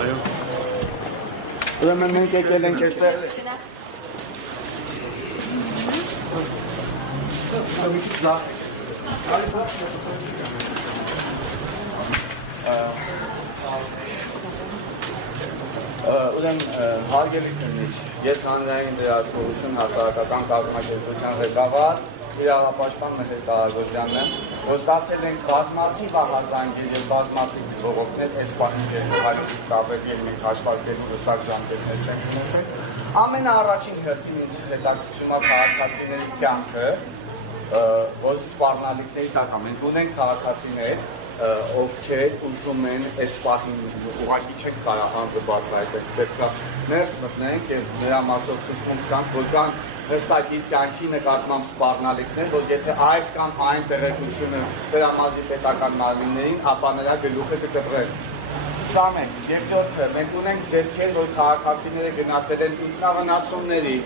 Այո։ Ուրեմն մենք եկել ենք այստեղ Ուրեմն հարգելի քննիչ, ես հանրային լրատվություն հասարակական կազմակերպության ղեկավար Իրավապաշտպան Մհեր Կարագոզյանն եմ, որ ստացել ենք բազմաթիվ ահազանգեր եւ բազմաթիվ բողոքներ այս պահին երկու ծավալ եւ մենք հաշվարկելու հստակ ժամկետներ չենք ունեցել։ Ամենաառաջին հերթին ինձ հետաքրքրում է քաղաքացիների կյանքը, որ սպառնալիքների տակ մենք ունենք քաղաքացիներ, ովքեր ուզում են այս պահին ուղղակի չենք կարող անձը բացահայտել, պետք է ներս մտնենք եւ նրա մասով ցույց տանք, որ կան հստակ իր կյանքի նկատմամբ սպառնալիքներ, որ եթե այս կամ այն տեղեկությունը դրամազի պետական մարմիններին, ապա նրա գլուխը կկտրեն։ Սա մենք, երկրորդը, մենք ունենք դեպքեր, որ քաղաքացիները գնացել են ինքնավնասումների,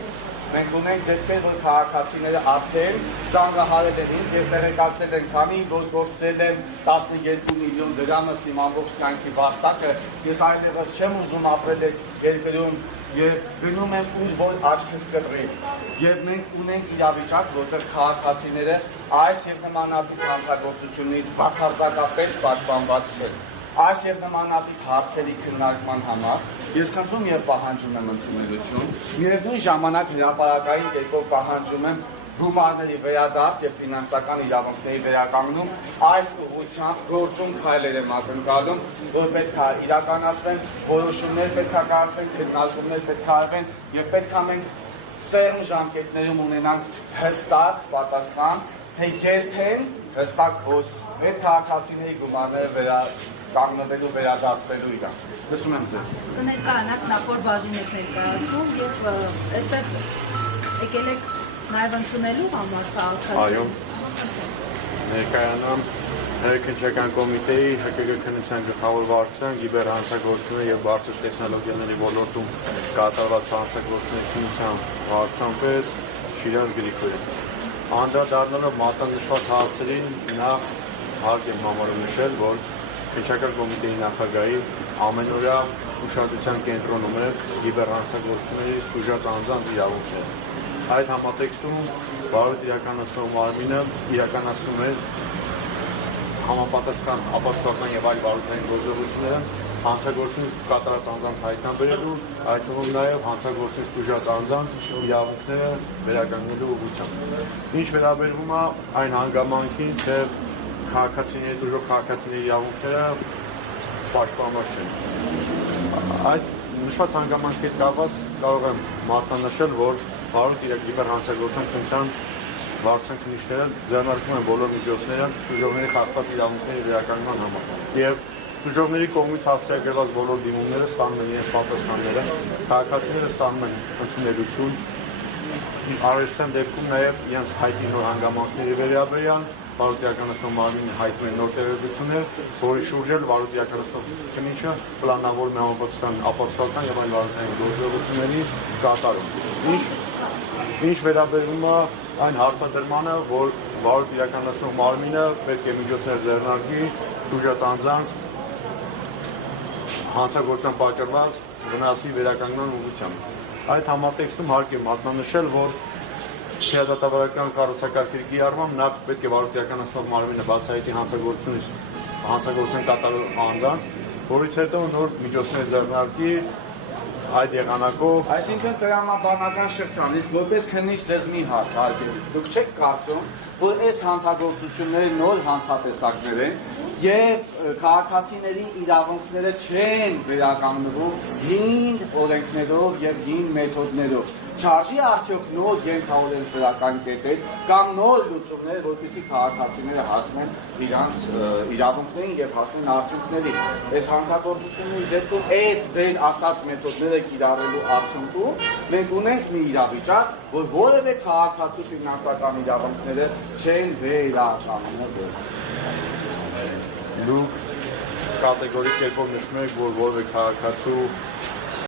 մենք ունենք դեպքեր, որ քաղաքացիները արդեն զանգահարել են ինձ եւ տեղեկացել են, քանի որ գործել են 12 միլիոն դրամս իմ ամբողջ կյանքի վաստակը, ես այլևս չեմ ուզում ապրել այս երկրում եւ գնում եմ ուր որ աչքս կտրի։ Եվ մենք ունենք իրավիճակ, որտեղ քաղաքացիները այս եւ նմանատիպ հանցագործություններից բացարձակապես պաշտպանված չեն։ Այս եւ նմանատիպ հարցերի քննարկման համար ես խնդրում եւ պահանջում եմ ընդունելություն։ Միևնույն ժամանակ հրապարակային կերպով պահանջում եմ գումարների վերադարձ եւ ֆինանսական իրավունքների վերականգնում, այս ուղղությամբ գործուն քայլեր եմ ակնկալում, որ պետք է իրականացվեն, որոշումներ պետք է կայացվեն, քննարկումներ պետք է արվեն եւ պետք է մենք սերմ ժամկետներում ունենանք հստակ պատասխան, թե երբեն հստակ ոչ մեր քաղաքացիների գումարները կանգնվելու վերադարձվելու իրար։ Լսում եմ ձեզ։ Կներկայանաք նախորդ բաժին եք ներկայացում եւ այստեղ եկել եք նաև ընդունելու համար քաղաքացիներին։ Այո։ Ներկայանամ Ներքնչական կոմիտեի ՀԿԳ քննության գլխավոր վարչության գիբերհանցագործությունների եւ բարձր տեխնոլոգիաների ոլորտում կատարված հանցագործությունների քննության վարչության պետ Շիրազ Գրիգորյան։ Անդրադառնալով մատնանշված հարցերին նախ հարկ եմ համարում նշել, որ Քննչական կոմիտեի նախագահի ամենօրյա ուշադրության կենտրոնում է գիբերհանցագործությունների զգուշած անձանց իրավունքները։ Այդ համատեքստում վարույթ իրականացնող մարմինը իրականացնում է համապատասխան ապաստողական եւ այլ վարույթային գործողությունները հանցագործություն կատարած անձանց հայտնաբերելու, այդ թվում նաեւ հանցագործություն զգուշած անձանց իրավունքները վերականգնելու ուղղությամբ։ Ինչ վերաբերվում է այն հանգամանքին, թե քաղաքացիների դժոխք քաղաքացիների իրավունքները պաշտպանված չեն։ Այդ նշված հանգամանքների կապված կարող եմ մատնանշել, որ վարույթ գիբերհանցագործության քննության վարչության քննիչները ձեռնարկում են բոլոր միջոցները դժողների խախտված իրավունքների վերականգնման համար։ Եվ դժողների կողմից հասցեագրված բոլոր դիմումները ստանում են իրենց պատասխանները, քաղաքացիները ստանում են ընդունելություն, առողջության դեպքում նաև իրենց հայտնի նոր հանգամանքների վերաբերյալ վարույթ իրականացնող մարմինը հայտնում է նոր տեղեկություններ, որի շուրջ էլ վարույթ իրականացնող քննիչը պլանավորում է ապացուցողական եւ այլ վարույթային գործողությունների կատարում։ Ինչ վերաբերում է այն հարցադրմանը, որ վարույթ իրականացնող մարմինը պետք է միջոցներ ձեռնարկի զգուշած անձանց հանցագործության պատճառված վնասի վերականգնման ուղղությամբ։ Այդ համատեքստում հարկ է մատնանշել, որ քրեատավարական կառուցակարգերի կիրառմամբ նախ պետք է վարույթ իրականացնող մարմինը բացահայտի հանցագործություն կատարող անձանց, որից հետո նոր միջոցներ ձեռնարկի այդ եղանակով։ Այսինքն տրամաբանական շղթան, իսկ որպես քննիչ ձեզ մի հարց հարգելի, դուք չեք կարծում, որ այս հանցագործությունները նոր հանցատեսակներ են եւ քաղաքացիների իրավունքները չեն վերականգնվում հին օրենքներով եւ հին մեթոդներով։ Չարժի արդյոք նոր ենթաօրենսդրական կետեր կամ նոր լուծումներ, որպեսզի քաղաքացիները հասնեն իրանց իրավունքներին եւ հասնեն արդյունքների։ Այս հանցագործությունների դեպքում այդ ձեր ասած մեթոդները կիրառելու արդյունքում մենք ունենք մի իրավիճակ, որ որևէ քաղաքացու ֆինանսական իրավունքները չեն վերականգնվում։ Դուք կատեգորիկ կերպով նշում եք, որ որևէ քաղաքացու